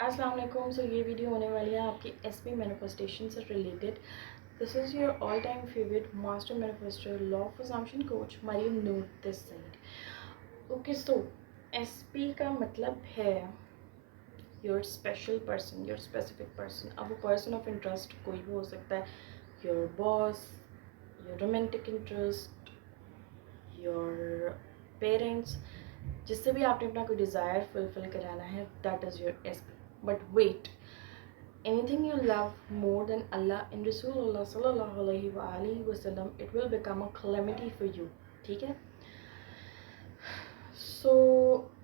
अस्सलाम वालेकुम। सो ये वीडियो होने वाली है आपकी एसपी मैनिफेस्टेशन से related. This is your all time favourite master manifester law of assumption coach Maryam Noor this side. Okay, so S P का मतलब है your special person, your specific person. अब वो पर्सन ऑफ इंटरेस्ट कोई भी हो सकता है, your boss, your romantic interest, your parents, जिससे भी आपने अपना कोई डिज़ायर फुलफिल कराना है, that is your S P. But wait, anything you love more than Allah and Rasulullah sallallahu alaihi wasallam, it will become a calamity for you. ठीक है? सो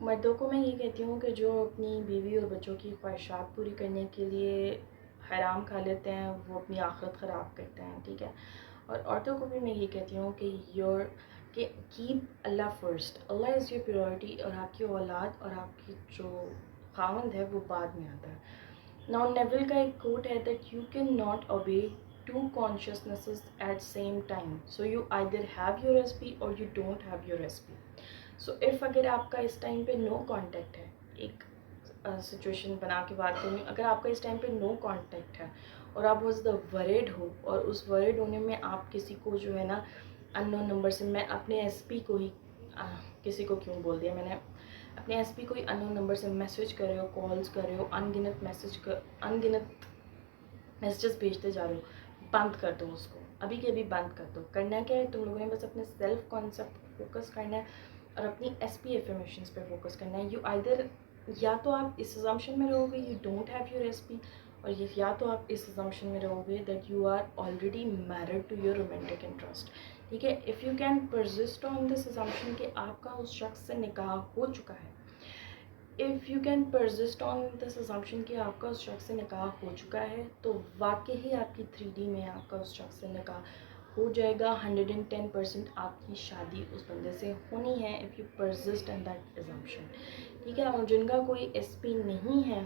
मर्दों को मैं ये कहती हूँ कि जो अपनी बीवी और बच्चों की ख्वाहिशात पूरी करने के लिए हराम खा लेते हैं, वो अपनी आखिरत ख़राब करते हैं। ठीक है? और औरतों को भी मैं ये कहती हूँ कि कि keep Allah first. Allah is your priority, और आपकी औलाद और आपकी जो खावंद है वो बाद में आता है। नाउ नेविल का एक कोट है that you can not obey to consciousnesses at same time, so you either have your SP और you don't have your SP. So if अगर आपका इस टाइम पे नो कांटेक्ट है, एक सिचुएशन बना के बात करूँ, अगर आपका इस टाइम पे नो कांटेक्ट है और आप बहुत ज़्यादा वरीड हो, और उस वरीड होने में आप किसी को जो है ना अननोन नंबर से, मैं अपने एसपी को ही किसी को क्यों बोल दिया मैंने, अपने एसपी को ही अननोन नंबर से मैसेज कर रहे हो, कॉल्स कर रहे हो, अनगिनत मैसेजेस भेजते जा रहे हो, बंद कर दो उसको, अभी के अभी बंद कर दो। करना क्या है तुम लोगों ने, बस अपने सेल्फ कॉन्सेप्ट फोकस करना है और अपनी एसपी एफर्मेशंस पे फोकस करना है। यू आइदर, या तो आप इस अजम्पशन में रहोगे you don't have your SP, और ये या तो आप इस अजम्पशन में रहोगे that you are already married to your romantic interest. ठीक है? If you can persist on this assumption कि आपका उस शख्स से निकाह हो चुका है, if you can persist on this assumption कि आपका उस शख्स से निकाह हो चुका है, तो वाकई ही आपकी 3D में आपका उस शख्स से निकाह हो जाएगा। 110% आपकी शादी उस बंदे से होनी है if you persist in that assumption. ठीक है? और जिनका कोई एसपी नहीं है,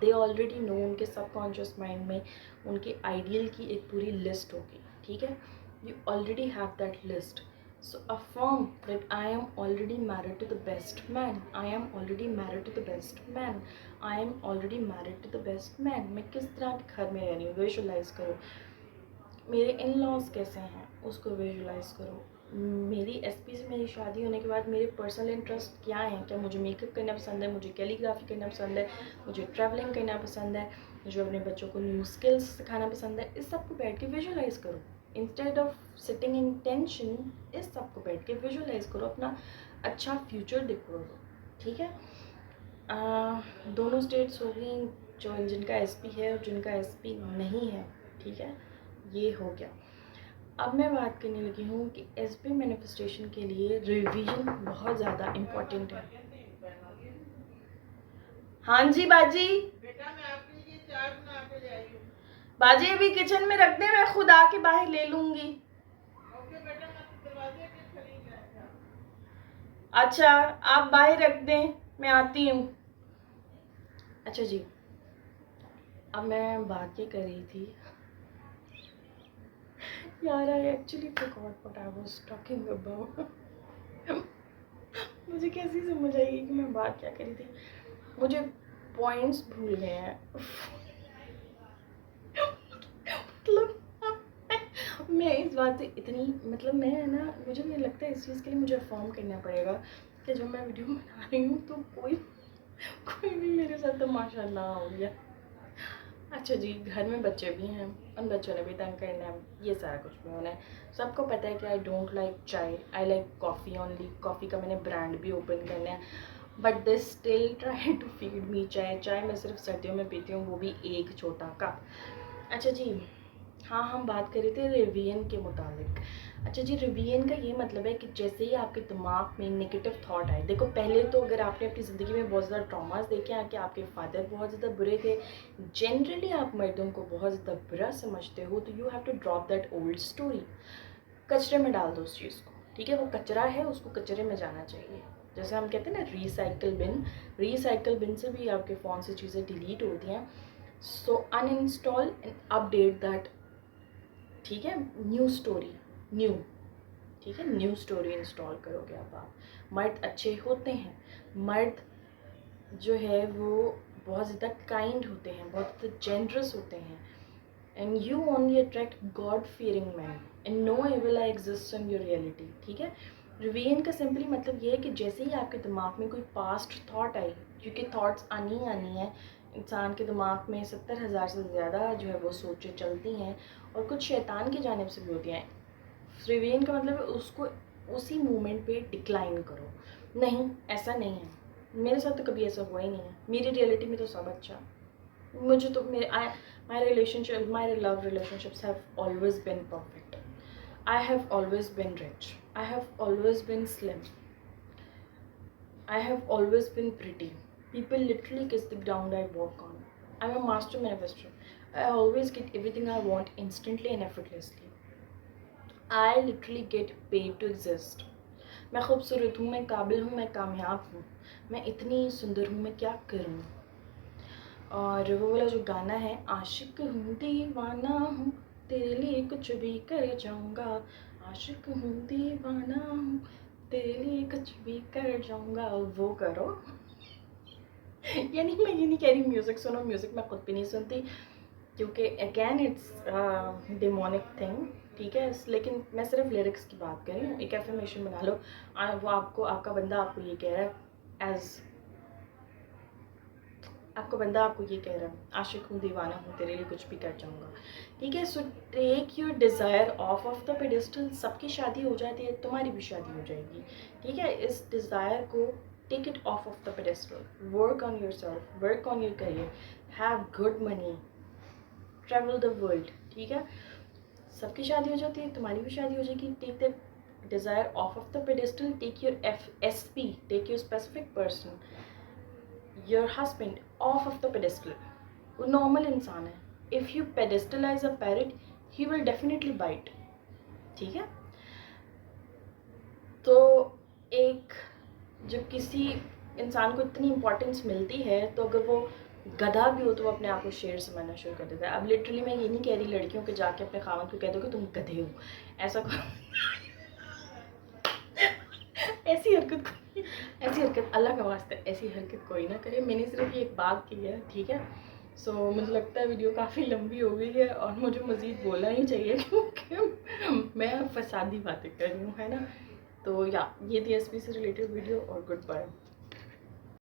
दे ऑलरेडी नो, उनके सबकॉन्शियस माइंड में उनके आइडियल की एक पूरी लिस्ट होगी। ठीक है? You already have that list. So affirm that I am already married to the best man. I am already married to the best man. I am already married to the best man. मैं किस तरह के घर में रह रही हूँ, visualise करो। मेरे इन लॉज कैसे हैं, उसको विजुलाइज करो। मेरी एसपी से मेरी शादी होने के बाद मेरे पर्सनल इंटरेस्ट क्या हैं, क्या मुझे मेकअप करना पसंद है, मुझे कैलीग्राफी करना पसंद है, मुझे ट्रैवलिंग करना पसंद है, मुझे अपने बच्चों को न्यू स्किल्स सिखाना पसंद है। इस सब को बैठ के विजुलाइज करो। Instead of sitting in tension, इस सब को बैठ के विजुलाइज करो, अपना अच्छा फ्यूचर देखो। ठीक है? दोनों स्टेट्स हो गई, जो जिनका एसपी है और जिनका एसपी नहीं है। ठीक है? ये हो गया। अब मैं बात करने लगी हूँ कि एसपी मैनिफेस्टेशन के लिए रिवीजन बहुत ज़्यादा इम्पोर्टेंट है। हाँ जी बाजी, बेटा मैं आपके लिए चाय बना के ले आई हूँ। बाजी अभी किचन में रख दे, मैं खुद आके बाहर ले लूँगी। ओके बेटा, मैं दरवाजे के खड़ी है। अच्छा, आप बाहर रख दें, मैं आती हूँ। अच्छा जी, अब मैं बात ये कर रही थी यार, I actually forgot what I was talking about. मुझे कैसे समझ आएगी कि मैं बात क्या करी थी, मुझे पॉइंट्स भूल गए हैं। मतलब मैं इस बात से इतनी, मतलब मैं है ना, मुझे नहीं लगता है इस चीज़ के लिए मुझे फॉर्म करना पड़ेगा कि जब मैं वीडियो बना रही हूँ तो कोई भी मेरे साथ तमाशा ना हो गया। अच्छा जी, घर में बच्चे भी हैं, उन बच्चों ने भी तंग करना है, ये सारा कुछ भी होना है। सबको पता है कि आई don't like chai, I like coffee only. Coffee का मैंने ब्रांड भी ओपन करना है, but they still try to feed me chai मैं सिर्फ सर्दियों में पीती हूँ, वो भी एक छोटा कप। अच्छा जी, हाँ, हम बात कर रहे थे रिवीजन के मुताबिक। अच्छा जी, रिवीजन का ये मतलब है कि जैसे ही आपके दिमाग में नेगेटिव थॉट आए, देखो पहले तो अगर आपने अपनी ज़िंदगी में बहुत ज़्यादा ट्रॉमास देखे हैं कि आपके फादर बहुत ज़्यादा बुरे थे, जनरली आप मर्दों को बहुत ज़्यादा बुरा समझते हो, तो you have to drop that old story, कचरे में डाल दो उस चीज़ को। ठीक है? वो कचरा है, उसको कचरे में जाना चाहिए। जैसे हम कहते हैं ना रिसाइकिल बिन से भी आपके फ़ोन से चीज़ें डिलीट होती हैं। सो अनइंस्टॉल एंड अपडेट दैट। ठीक है? न्यू स्टोरी, न्यू, ठीक है, न्यू स्टोरी इंस्टॉल करोगे अब आप। मर्द अच्छे होते हैं, मर्द जो है वो बहुत ज़्यादा काइंड होते हैं, बहुत ज़्यादा जेनरस होते हैं। And you only attract God fearing man and no evil eye exist in your reality, ठीक है। रिवीन का सिंपली मतलब ये है कि जैसे ही आपके दिमाग में कोई पास्ट थॉट आई, क्योंकि थॉट्स आनी ही आनी है, इंसान के दिमाग में 70,000 से ज़्यादा जो है वो सोचें चलती हैं, और कुछ शैतान की जानिब से भी होती हैं। रिवीन का मतलब है उसको उसी मोमेंट पे डिक्लाइन करो। नहीं, ऐसा नहीं है, मेरे साथ तो कभी ऐसा हुआ ही नहीं है, मेरी रियलिटी में तो सब अच्छा। मुझे तो मेरे my love relationships have always been perfect. I have always been rich, I have always been slim, I have always been pretty. People literally kiss the ground I walk on. I'm a master manifestor. I always get everything I want instantly and effortlessly. I literally get paid to exist. मैं खूबसूरत हूँ, मैं काबिल हूँ, मैं कामयाब हूँ, मैं इतनी सुंदर हूँ, मैं क्या करूँ। और वो वाला जो गाना है, आशिक हूँ दीवाना हूँ, तेरे लिए कुछ भी कर जाऊँगा, आशिक हूँ दीवाना हूँ, तेरे लिए कुछ भी कर जाऊँगा, वो करो। यानी मैं ये नहीं कह रही म्यूज़िक सुनो, म्यूज़िक मैं खुद भी नहीं सुनती, क्योंकि अगेन इट्स डिमोनिक थिंग, ठीक है। लेकिन मैं सिर्फ लिरिक्स की बात कर रही हूँ। एक एफर्मेशन बना लो, वो आपको, आपका बंदा आपको ये कह रहा है, आपका बंदा आपको ये कह रहा है, आशिक हूँ दीवाना हूँ, तेरे लिए कुछ भी कर जाऊँगा, ठीक है। So take your desire of the pedestal. सबकी शादी हो जाती है, तुम्हारी भी शादी हो जाएगी, ठीक है। इस डिज़ायर को take it off the pedestal, work on yourself, work on your career, have good money, travel the world, ठीक है। सबकी शादी हो जाती है, तुम्हारी भी शादी हो जाएगी। Take the desire of the pedestal, take your SP, take your specific person, your husband off off the pedestal. वो नॉर्मल इंसान है, if you pedestalize a parrot he will definitely bite, ठीक है। तो एक, जब किसी इंसान को इतनी इम्पोर्टेंस मिलती है, तो अगर वो गधा भी हो तो वो अपने आप को शेर समझना शुरू कर देता है। अब लिटरली मैं ये नहीं कह रही लड़कियों के जाके अपने खावंद को कह दो कि तुम गधे हो, ऐसा ऐसी हरकत अल्लाह का वास्ता ऐसी हरकत कोई ना करे। मैंने सिर्फ ये एक बात की है, ठीक है। सो मुझे लगता है वीडियो काफ़ी लंबी हो गई है और मुझे मज़ीद बोलना ही चाहिए, क्योंकि मैं फसादी बातें कर रही हूँ, है ना। तो या ये थी SP से रिलेटेड वीडियो, और गुड बाय।